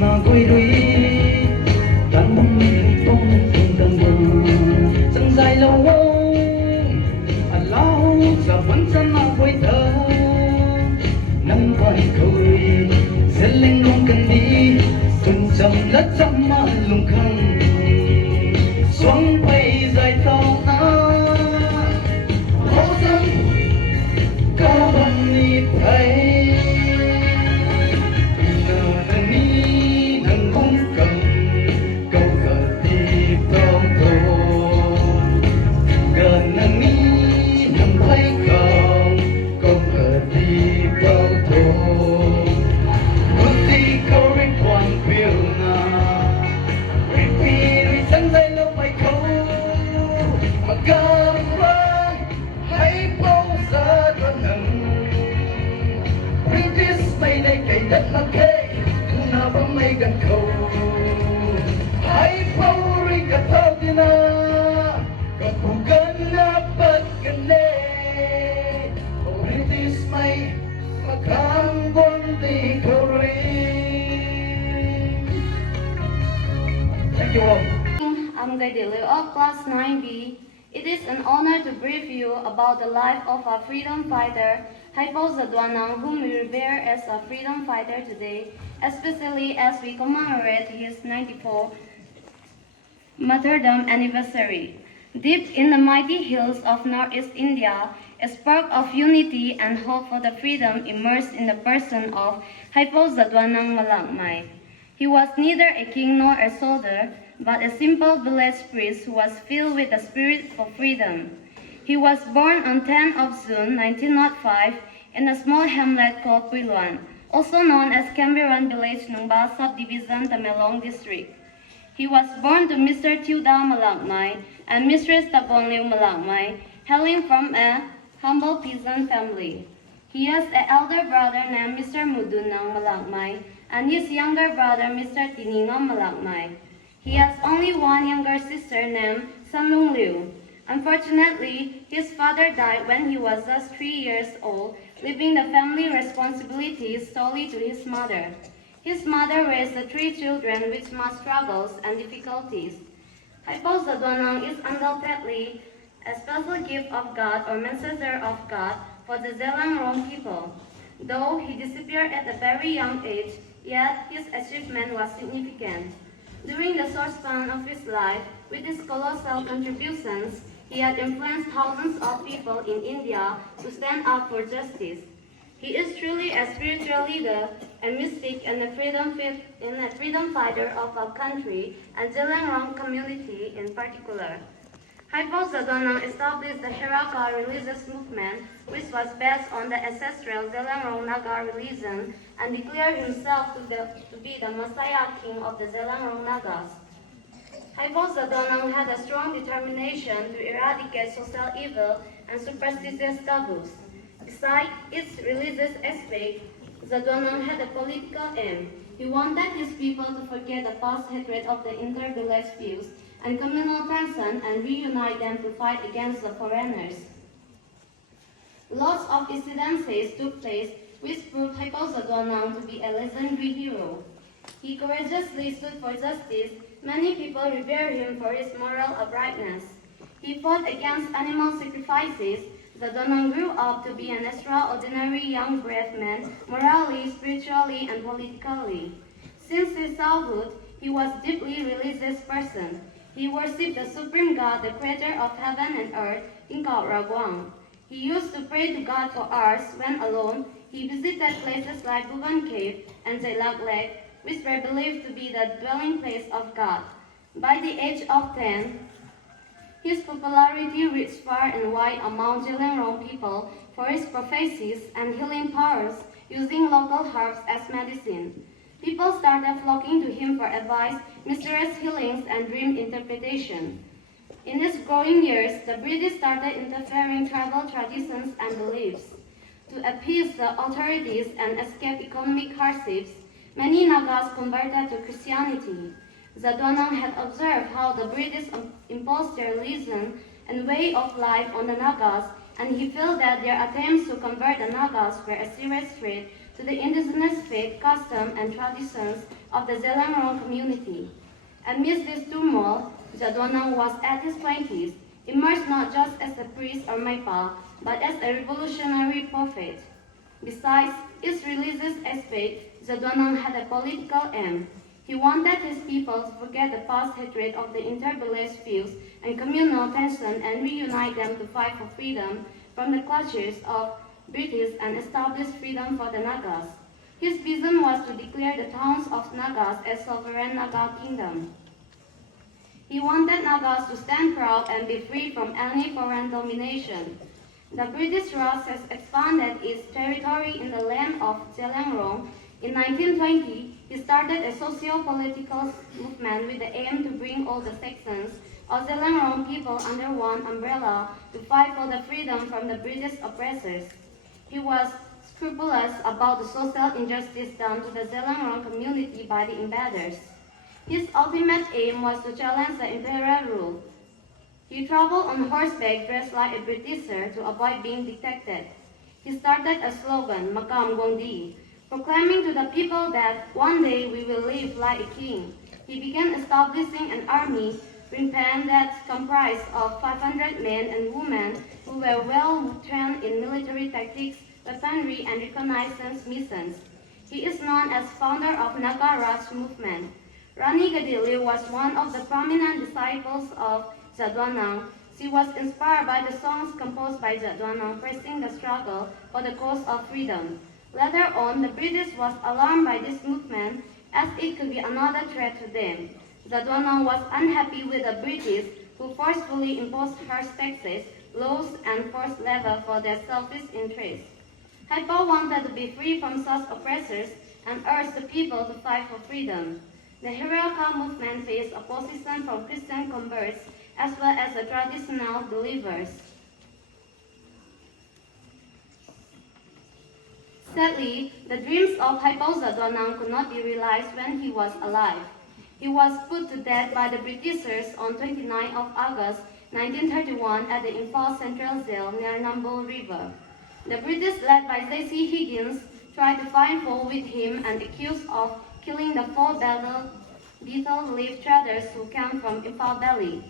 na quay đuôi tan bóng mình phong không tan bờ sân dài lâu anh lao giờ vẫn sân na quay thơ nắng quay cười sẽ lên luôn cần đi xuân chậm đất chậm mà lùng khăng xoắn bay dài tao na hố dân cao bằng nhịp thấy đất là kê na bấm mây gần cầu hãy bao ri cả thao tiên na cả khu gần na bất gần nê British mây mà khám vốn tì cầu ri. Thank you all. I'm Gaidelu of Class 9B. It is an honor to brief you about the life of a freedom fighter, HaipouJadonang, whom we revere as a freedom fighter today, especially as we commemorate his 94th martyrdom anniversary. Deep in the mighty hills of northeast India, a spark of unity and hope for the freedom emerged in the person of HaipouJadonang Malakmay. He was neither a king nor a soldier, but a simple village priest who was filled with the spirit for freedom. He was born on 10th of June 1905 in a small hamlet called Puiluan, also known as Cambiran Village, Nungba Subdivision, Tamelong District. He was born to Mr. Tiuda Malakmay and Mistress Taponliu Malakmay, hailing from a humble peasant family. He has an elder brother named Mr. Mudunang Malakmay and his younger brother Mr. Tiningam Malakmay. He has only one younger sister named Sanlung Liu. Unfortunately, his father died when he was just 3 years old, leaving the family responsibilities solely to his mother. His mother raised the 3 children with much struggles and difficulties. HaipouJadonang is undoubtedly a special gift of God or messenger of God for the Zelangrong people. Though he disappeared at a very young age, yet his achievement was significant. During the short span of his life, with his colossal contributions, he had influenced thousands of people in India to stand up for justice. He is truly a spiritual leader, a mystic, and a freedom fighter of our country and Zelangrong community in particular. HaipouJadonang established the Heraka religious movement, which was based on the ancestral Zelangrong Naga religion, and declared himself to be the Messiah King of the Zelangrong Nagas. HaipouJadonang had a strong determination to eradicate social evil and superstitious taboos. Besides its religious aspect, Zadonang had a political aim. He wanted his people to forget the past hatred of the inter-village feuds and communal tension and reunite them to fight against the foreigners. Lots of incidences took place which proved HaipouJadonang to be a legendary hero. He courageously stood for justice. Many people revere him for his moral uprightness. He fought against animal sacrifices. Zadonang grew up to be an extraordinary young brave man, morally, spiritually, and politically. Since his childhood, he was a deeply religious person. He worshipped the supreme God, the creator of heaven and earth, in Kauragwang. He used to pray to God for hours when alone. He visited places like Buban Cave and Jailak Lake, which were believed to be the dwelling place of God. By the age of 10, his popularity reached far and wide among Zelangrong people for his prophecies and healing powers using local herbs as medicine. People started flocking to him for advice, mysterious healings, and dream interpretation. In his growing years, the British started interfering tribal traditions and beliefs. To appease the authorities and escape economic hardships, many Nagas converted to Christianity. Zadonang had observed how the British imposed their religion and way of life on the Nagas. and he felt that their attempts to convert the Nagas were a serious threat to the indigenous faith, custom, and traditions of the Zelangrong community. Amidst this turmoil, Jadonang was at his 20s, emerged not just as a priest or maipa, but as a revolutionary prophet. Besides its religious aspect, Jadonang had a political aim. He wanted his people to forget the past hatred of the inter-village feuds and communal tension and reunite them to fight for freedom from the clutches of British and establish freedom for the Nagas. His vision was to declare the towns of Nagas as sovereign Naga kingdom. He wanted Nagas to stand proud and be free from any foreign domination. The British Raj has expanded its territory in the land of Zelangrong. In 1920, he started a socio-political movement with the aim to bring all the sections of Zelangrong people under one umbrella to fight for the freedom from the British oppressors. He was scrupulous about the social injustice done to the Zelangrong community by the invaders. His ultimate aim was to challenge the imperial rule. He traveled on horseback dressed like a Britisher to avoid being detected. He started a slogan, Makam Gondi, proclaiming to the people that one day we will live like a king. He began establishing an army that comprised of 500 men and women who were well trained in military tactics, weaponry, and reconnaissance missions. He is known as founder of Naga Raj movement. Rani Gadili was one of the prominent disciples of Jadonang. She was inspired by the songs composed by Jadonang praising the struggle for the cause of freedom. Later on, the British was alarmed by this movement as it could be another threat to them. Jadonang was unhappy with the British, who forcefully imposed harsh taxes, laws, and forced labor for their selfish interests. Haipou wanted to be free from such oppressors and urged the people to fight for freedom. The heroic movement faced opposition from Christian converts as well as the traditional believers. Sadly, the dreams of HaipouJadonang could not be realized when he was alive. He was put to death by the Britishers on 29 of August 1931 at the Imphal Central Jail near Nambool River. The British, led by J.C. Higgins, tried to find fault with him and accused of killing the 4 beetle leaf traders who came from Imphal Valley.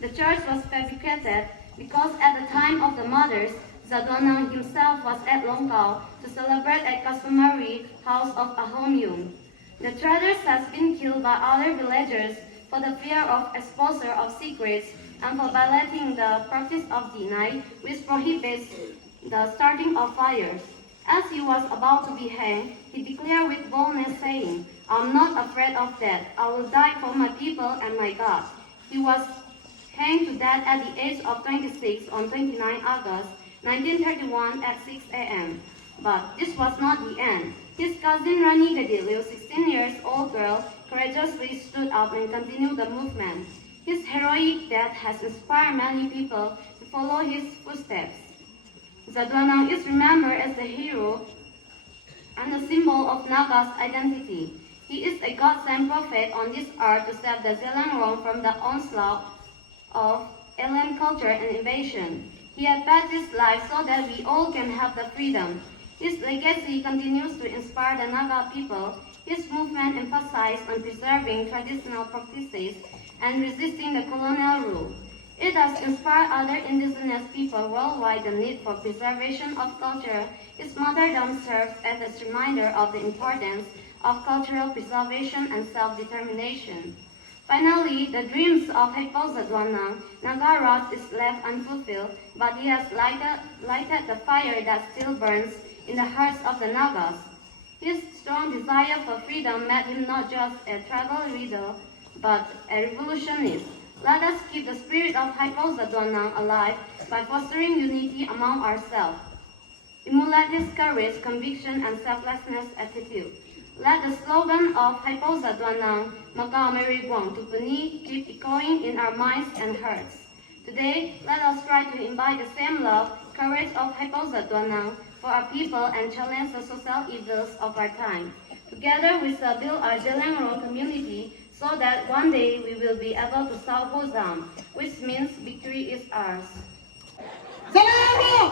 The charge was fabricated because at the time of the murders, Jadonang himself was at Longkao to celebrate a customary house of Ahomyung. The traders has been killed by other villagers for the fear of exposure of secrets and for violating the practice of deny, which prohibits the starting of fires. As he was about to be hanged, he declared with boldness, saying, "I am not afraid of death. I will die for my people and my God." He was hanged to death at the age of 26 on 29 August 1931 at 6 a.m. But this was not the end. His cousin Rani Gadili, a 16-year-old girl, courageously stood up and continued the movement. His heroic death has inspired many people to follow his footsteps. Jadonang is remembered as the hero and a symbol of Naga's identity. He is a God-sent prophet on this earth to save the Zelangrong from the onslaught of alien culture and invasion. He had passed his life so that we all can have the freedom. His legacy continues to inspire the Naga people. His movement emphasized on preserving traditional practices and resisting the colonial rule. It has inspired other indigenous people worldwide the need for preservation of culture. His martyrdom serves as a reminder of the importance of cultural preservation and self-determination. Finally, the dreams of HaipouJadonang, Naga Raj is left unfulfilled, but he has lighted the fire that still burns in the hearts of the Nagas. His strong desire for freedom made him not just a tribal leader, but a revolutionist. Let us keep the spirit of HaipouJadonang alive by fostering unity among ourselves. Emulate his courage, conviction, and selflessness attitude. Let the slogan of HaipouJadonang, Maka Meribong Tupuni, keep echoing in our minds and hearts. Today, let us try to imbibe the same love, courage of HaipouJadonang for our people and challenge the social evils of our time. Together, we shall build our Zelangrong community so that one day we will be able to shout Hosam, which means victory is ours. Salamat!